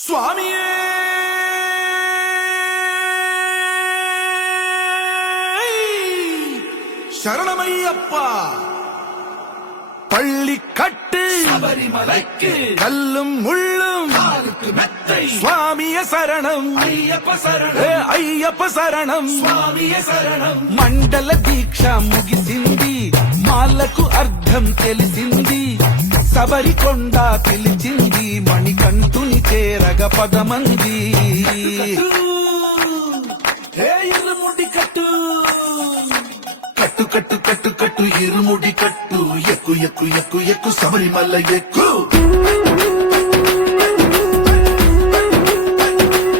స్వామియే శరణమయ్యప్ప பள்ளிக்கட்டு சபரிமலைக்கு கல்லும் முள்ளும் காலுக்கு மெத்தை சுவாமிய சரணம் ஐயப்ப சரணம் అయ్యప్ప శరణం స్వామియ శరణం మండల దీక్ష ముగిసింది మాలకు అర్థం తెలిసింది శబరికొండ పిలిచింది మణికంఠుని చేరగ పదమంది ఇరుముడి కట్టు కట్టు కట్టు కట్టు కట్టు ఇరుముడి కట్టు ఎక్కు ఎక్కు ఎక్కు ఎక్కు శబరిమల ఎక్కు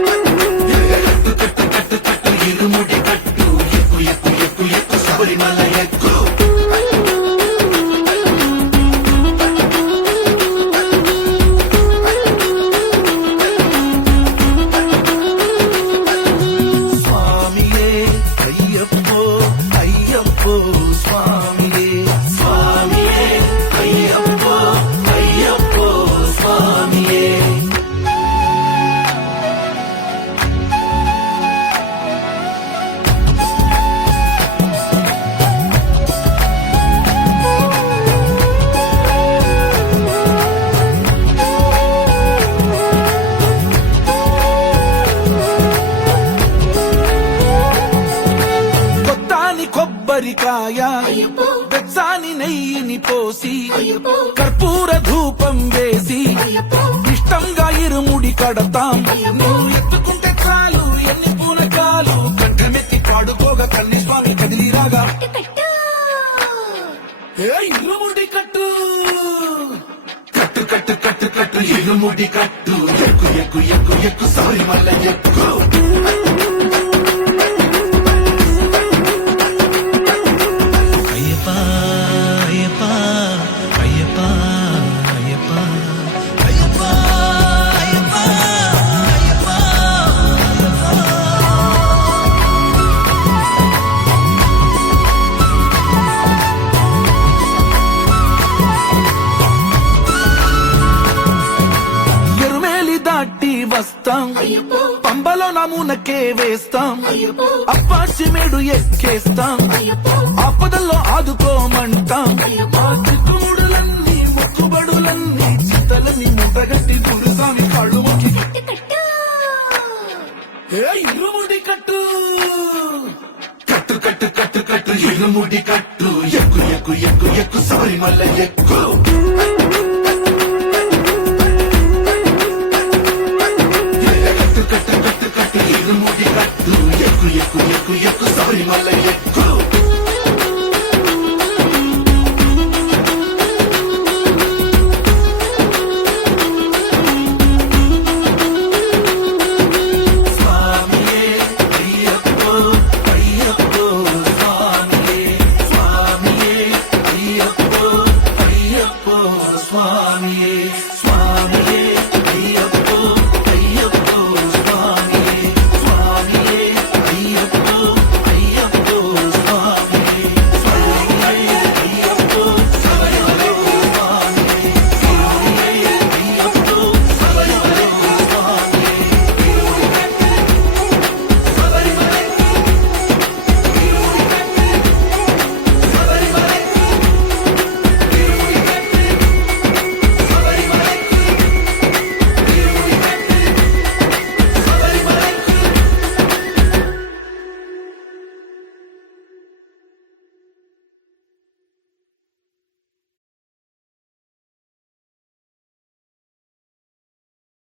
కట్టు కట్టు కట్టు కట్టు ఇరుముడి కట్టు ఎక్కు ఎక్కు ఎక్కు ఎక్కు శబరిమల ఎక్కు స్వామియే అయ్యప్పో అయ్యప్పో స్వామియే స్వామియే అయ్యప్పో అయ్యప్పో స్వామియే కొత్తాని కొబ్బరికాయ వెచ్చాని నెయ్యిని పోసి కర్పూర ధూపం వేసి ఇష్టంగా ఇరుముడి కడతాం నువ్వు ఎత్తుకుంటే చాలు ఎన్ని పూనకాలు కంఠమెత్తి పాడుకోగా కన్ని స్వామి కదిలిరాగా ఇరుముడి కట్టు కట్టు కట్టు కట్టు కట్టు ఇరుముడి కట్టు ఎక్కు ఎక్కు ఎక్కు ఎక్కు శబరిమల ఎక్కు అయ్యప్ప అయ్యప్ప అయ్యప్ప అయ్యప్ప అయ్యప్ప అయ్యప్ప అయ్యప్ప ఎరుమేలి దాటి వస్తాం పంబలో నమూనకే వేస్తాం అప్పాచిమేడు ఎక్కేస్తాం ఆపదల్లో ఆదుకోమంటాం మా చిక్కుముడులన్నీ మొక్కుబడులన్నీ చింతలన్నీ ముట్టగట్టి గురుస్వామి కాళ్ళు మొక్కి ఇరుముడి కట్టు కట్టు కట్టు కట్టు కట్టు ఇరుముడి కట్టు ఎక్కు ఎక్కు ఎక్కు ఎక్కు శబరిమల ఎక్కు